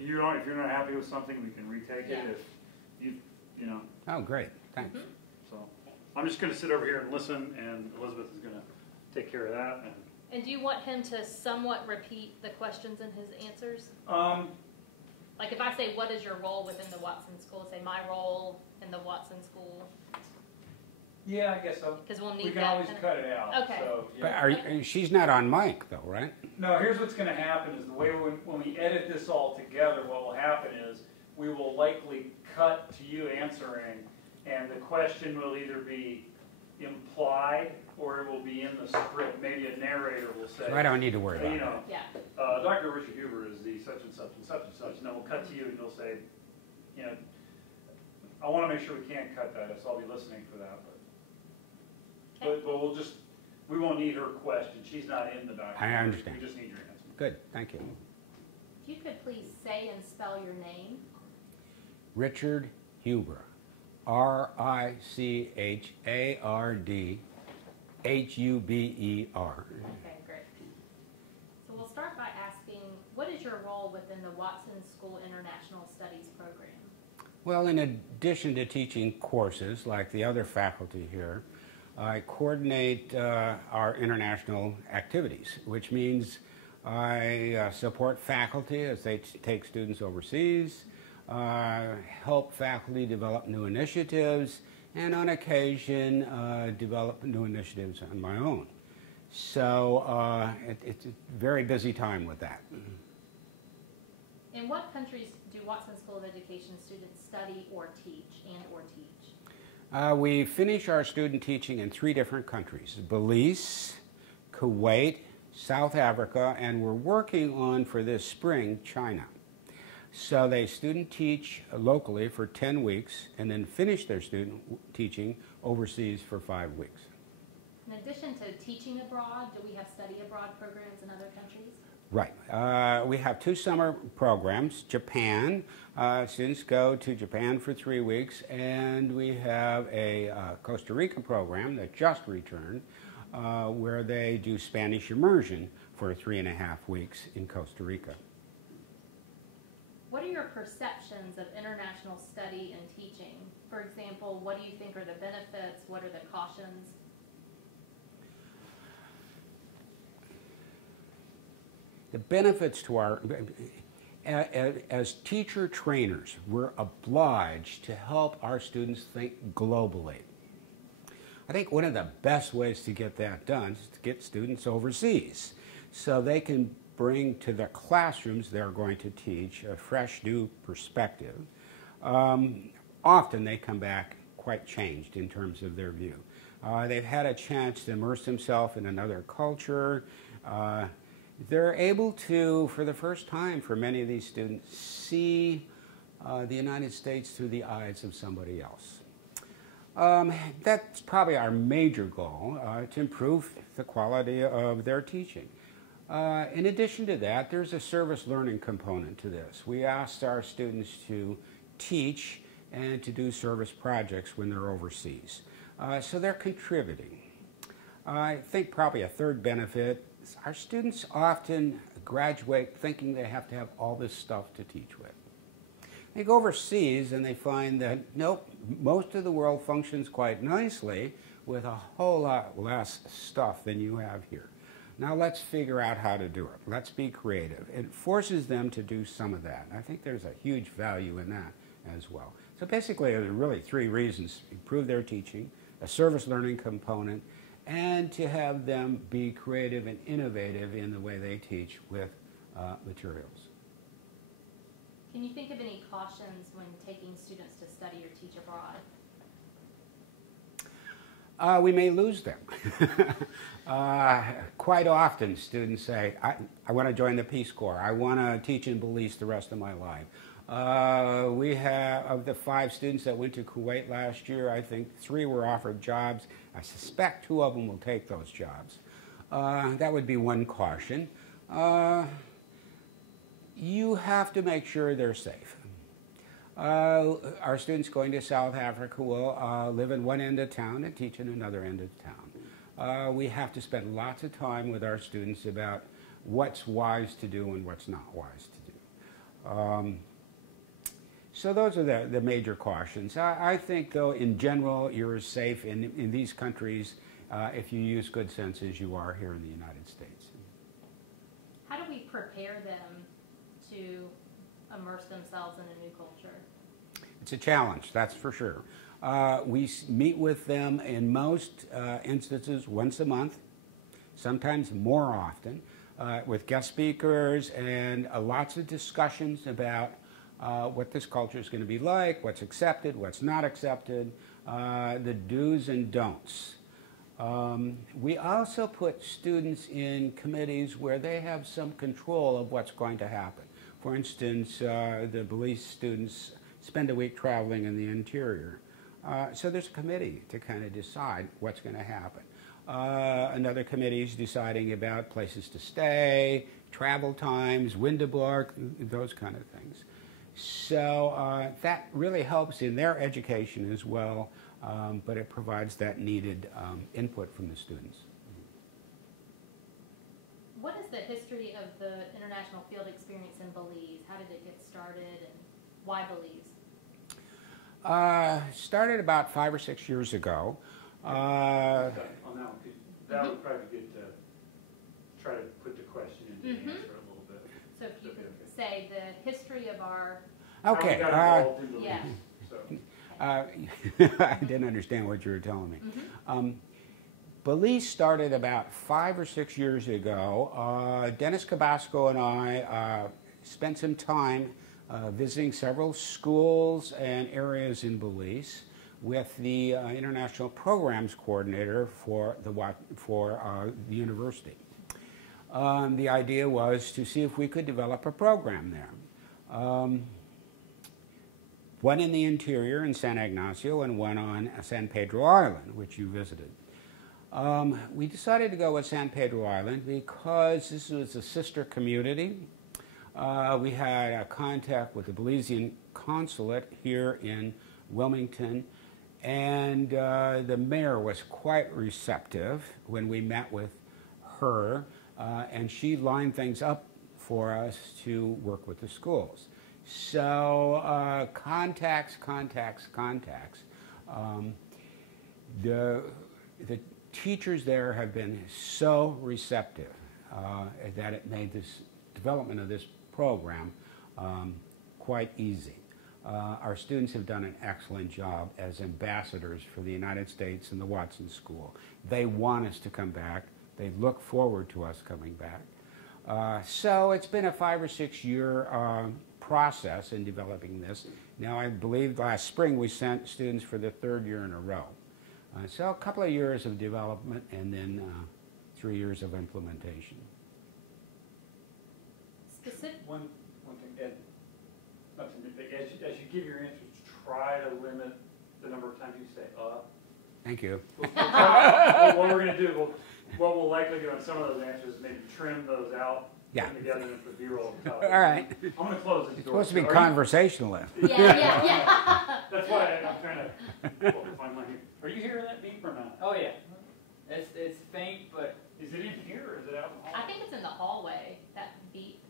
if you're not happy with something, we can retake it. If you know. Oh, great. Thanks. So I'm just going to sit over here and listen, and Elizabeth is going to take care of that. And do you want him to somewhat repeat the questions and his answers? Like if I say, what is your role within the Watson School, say my role in the Watson School. Yeah, I guess so. Because we'll need we can that always cut it out. Okay. So, yeah. But she's not on mic, though, right? No, here's what's going to happen is the way when we edit this all together, what will happen is we will likely cut to you answering, and the question will either be implied or it will be in the script. Maybe a narrator will say, So I don't need to worry about you know, that. Dr. Richard Huber is the such and such and such and such, and then we'll cut to you and you'll say, you know, I want to make sure we can't cut that, so I'll be listening for that. But we won't need her question. She's not in the document. I understand. We just need your answer. Good, thank you. If you could please say and spell your name. Richard Huber. R-I-C-H-A-R-D-H-U-B-E-R. Okay, great. So we'll start by asking, what is your role within the Watson School International Studies program? Well, in addition to teaching courses like the other faculty here, I coordinate our international activities, which means I support faculty as they take students overseas, help faculty develop new initiatives, and on occasion develop new initiatives on my own. So it's a very busy time with that. In what countries do Watson School of Education students study or teach and/or teach? We finish our student teaching in 3 different countries: Belize, Kuwait, South Africa, and we're working on, for this spring, China. So they student teach locally for 10 weeks and then finish their student teaching overseas for 5 weeks. In addition to teaching abroad, do we have study abroad programs in other countries? Right. We have 2 summer programs. Japan, students go to Japan for 3 weeks, and we have a Costa Rica program that just returned where they do Spanish immersion for 3.5 weeks in Costa Rica. What are your perceptions of international study and teaching? For example, what do you think are the benefits? What are the cautions? The benefits to our, as teacher trainers, we're obliged to help our students think globally. I think one of the best ways to get that done is to get students overseas so they can bring to the classrooms they're going to teach a fresh new perspective. Often they come back quite changed in terms of their view. They've had a chance to immerse themselves in another culture. They're able to, for the first time for many of these students, see the United States through the eyes of somebody else. That's probably our major goal, to improve the quality of their teaching. In addition to that, there's a service learning component to this. We asked our students to teach and to do service projects when they're overseas. So they're contributing. I think probably a third benefit is our students often graduate thinking they have to have all this stuff to teach with. They go overseas and they find that, nope, most of the world functions quite nicely with a whole lot less stuff than you have here. Now let's figure out how to do it. Let's be creative. It forces them to do some of that. I think there's a huge value in that as well. So basically, there are really 3 reasons: improve their teaching, a service learning component, and to have them be creative and innovative in the way they teach with materials. Can you think of any cautions when taking students to study or teach abroad? We may lose them. Quite often students say, I want to join the Peace Corps. I want to teach in Belize the rest of my life. We have, of the 5 students that went to Kuwait last year, I think 3 were offered jobs. I suspect 2 of them will take those jobs. That would be one caution. You have to make sure they're safe. Our students going to South Africa will live in one end of town and teach in another end of town. We have to spend lots of time with our students about what's wise to do and what's not wise to do. So those are the major cautions. I think, though, in general, you're as safe in these countries if you use good sense as you are here in the United States. How do we prepare them to immerse themselves in a new culture? It's a challenge, that's for sure. We meet with them in most instances once a month, sometimes more often, with guest speakers and lots of discussions about what this culture is going to be like, what's accepted, what's not accepted, the do's and don'ts. We also put students in committees where they have some control of what's going to happen. For instance, the Belize students spend a week traveling in the interior. So there's a committee to kind of decide what's going to happen. Another committee is deciding about places to stay, travel times, when to book, those kind of things. So that really helps in their education as well, but it provides that needed input from the students. What is the history of the international field experience in Belize? How did it get started and why Belize? Started about 5 or 6 years ago. On that one, that would probably be good to try to put the question into the answer a little bit. So if you could say the history of our... Okay. How we got involved in Belize, yeah. so. I didn't understand what you were telling me. Belize started about 5 or 6 years ago. Dennis Cabasco and I spent some time visiting several schools and areas in Belize with the International Programs Coordinator for the university. The idea was to see if we could develop a program there. One in the interior in San Ignacio and one on San Pedro Island, which you visited. We decided to go with San Pedro Island because this was a sister community. We had a contact with the Belizean consulate here in Wilmington, and the mayor was quite receptive when we met with her, and she lined things up for us to work with the schools. So contacts. The teachers there have been so receptive that it made this development of this program quite easy. Our students have done an excellent job as ambassadors for the United States and the Watson School. They want us to come back. They look forward to us coming back. So it's been a 5 or 6 year process in developing this. Now, I believe last spring we sent students for the 3rd year in a row. So a couple of years of development and then 3 years of implementation. One thing, Ed, nothing big. As you give your answers, try to limit the number of times you say Thank you. What we're going to do, what we'll likely do on some of those answers is maybe trim those out, put them together and put B-roll on top. All right. I'm going to close this It's door. supposed to be conversationalist. Yeah. That's why I'm trying to find my. Are you hearing that beep or not? Oh yeah, it's faint, but Is it in here or is it out in the hall? I think it's in the hallway, that beep.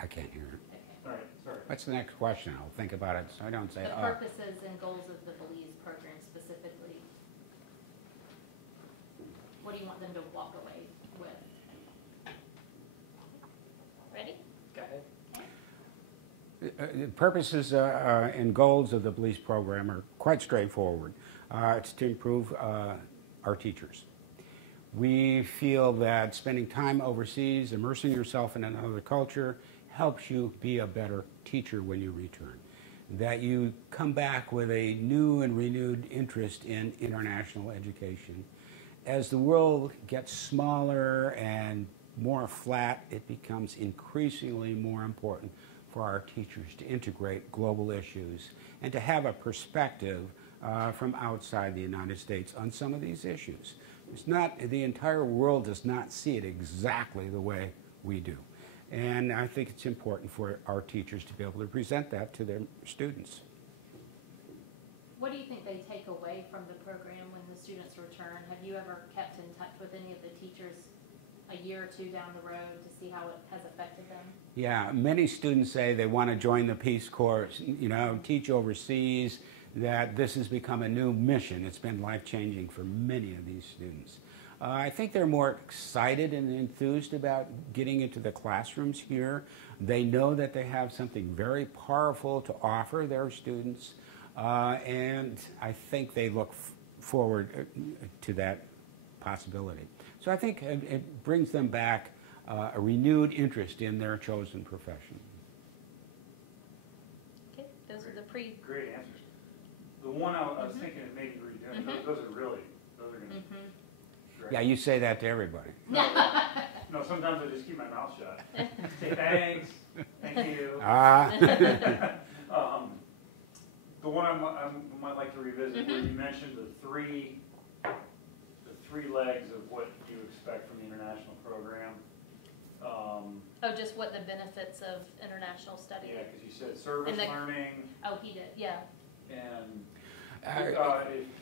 I can't hear it. Okay. All right, sorry. What's the next question? I'll think about it so I don't say, The purposes and goals of the Belize program specifically. What do you want them to walk away with? Ready? go ahead. The purposes and goals of the Belize program are quite straightforward. It's to improve our teachers. We feel that spending time overseas, immersing yourself in another culture, helps you be a better teacher when you return. That you come back with a new and renewed interest in international education. As the world gets smaller and more flat, it becomes increasingly more important for our teachers to integrate global issues and to have a perspective from outside the United States on some of these issues. It's not, the entire world does not see it exactly the way we do. And I think it's important for our teachers to be able to present that to their students. What do you think they take away from the program when the students return? Have you ever kept in touch with any of the teachers a year or two down the road to see how it has affected them? Yeah, many students say they want to join the Peace Corps, you know, teach overseas, that this has become a new mission. It's been life-changing for many of these students. I think they're more excited and enthused about getting into the classrooms here. They know that they have something very powerful to offer their students, and I think they look forward to that possibility. So I think it brings them back a renewed interest in their chosen profession. Okay, those are the Great answers. The one I was thinking of maybe redoing, those are going to. Yeah, you say that to everybody. No, sometimes I just keep my mouth shut. Say thanks, thank you. The one I might like to revisit, where you mentioned the three legs of what you expect from the international program. Oh, just what the benefits of international study. Yeah, because you said service learning. Oh, he did, yeah. And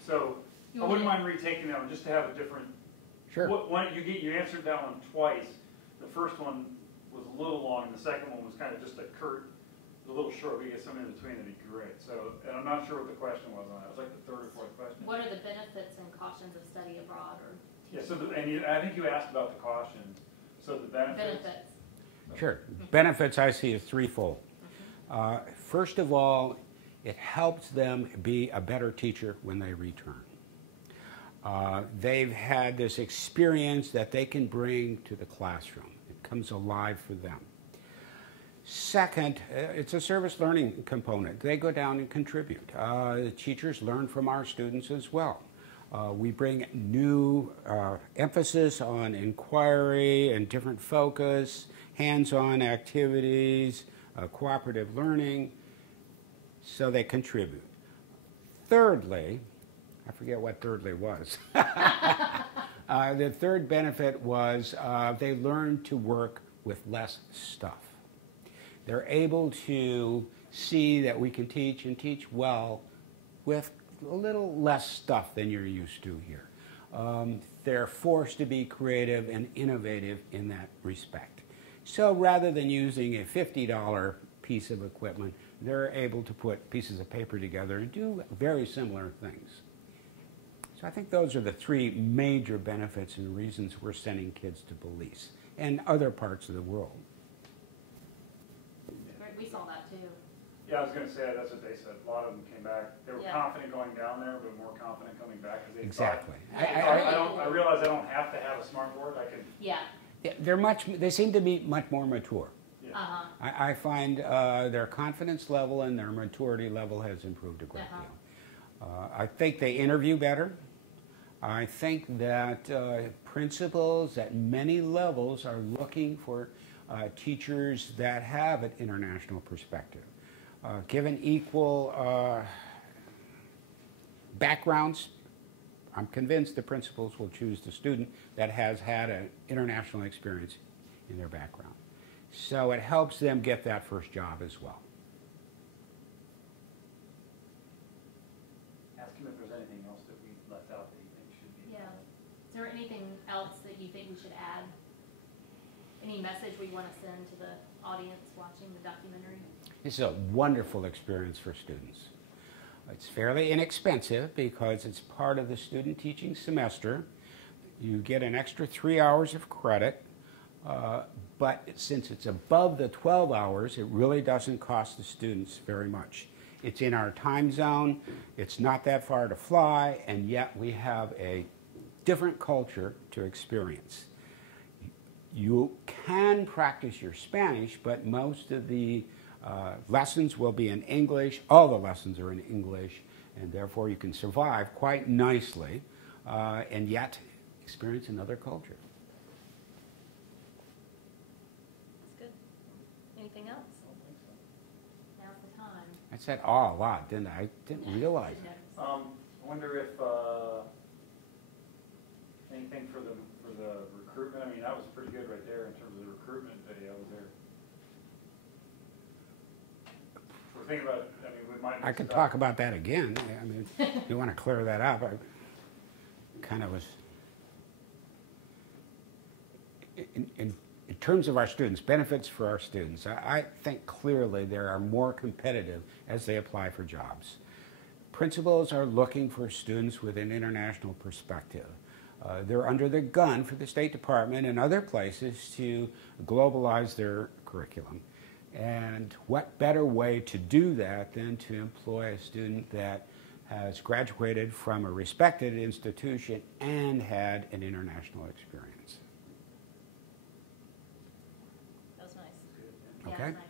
so I wouldn't mind retaking that one just to have a different. Sure. You answered that one twice. The first one was a little long, and the second one was kind of just a little short. We get something in between, that'd be great. So, and I'm not sure what the question was on that. It was like the third or fourth question. What are the benefits and cautions of study abroad, or? Yeah. So, I think you asked about the cautions. So the benefits. Sure. Benefits I see as threefold. First of all, it helps them be a better teacher when they return. They've had this experience that they can bring to the classroom. It comes alive for them. Second, it's a service learning component. They go down and contribute. The teachers learn from our students as well. We bring new emphasis on inquiry and different focus, hands-on activities, cooperative learning, so they contribute. Thirdly, I forget what thirdly was. The third benefit was they learn to work with less stuff. They're able to see that we can teach and teach well with a little less stuff than you're used to here. They're forced to be creative and innovative in that respect. So rather than using a $50 piece of equipment, they're able to put pieces of paper together and do very similar things. So I think those are the three major benefits and reasons we're sending kids to Belize and other parts of the world. We saw that too. Yeah, I was going to say that's what they said. A lot of them came back. They were confident going down there, but more confident coming back because they exactly. I realize I don't have to have a smart board. I can. Yeah. They seem to be much more mature. Yeah. I find their confidence level and their maturity level has improved a great deal. I think they interview better. I think that principals at many levels are looking for teachers that have an international perspective. Given equal backgrounds, I'm convinced the principals will choose the student that has had an international experience in their background. So it helps them get that first job as well. Ask him if there's anything else that we left out that you think should be. Yeah. Is there anything else that you think we should add? Any message we want to send to the audience watching the documentary? This is a wonderful experience for students. It's fairly inexpensive because it's part of the student teaching semester. You get an extra 3 hours of credit, but since it's above the 12 hours, it really doesn't cost the students very much. It's in our time zone, it's not that far to fly, and yet we have a different culture to experience. You can practice your Spanish, but most of the lessons will be in English. All the lessons are in English, and therefore you can survive quite nicely and yet experience another culture. That's good. Anything else? Now's the time. I said a lot, didn't I? I didn't realize it. I wonder if anything for the recruitment. I mean, that was pretty good right there in terms of the recruitment video. Was there? We're thinking about. I mean, we might. I could talk about that again. I mean, you want to clear that up. I kind of was. In terms of our students, benefits for our students, I think clearly they are more competitive as they apply for jobs. Principals are looking for students with an international perspective. They're under the gun for the State Department and other places to globalize their curriculum. And what better way to do that than to employ a student that has graduated from a respected institution and had an international experience. That was nice. Good, Yeah, Okay. it was nice.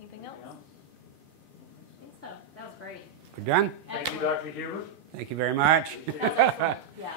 Anything else? yeah. I think so. That was great. We're done? Thank you, Excellent. Dr. Huber. Thank you very much. That was excellent. Yeah.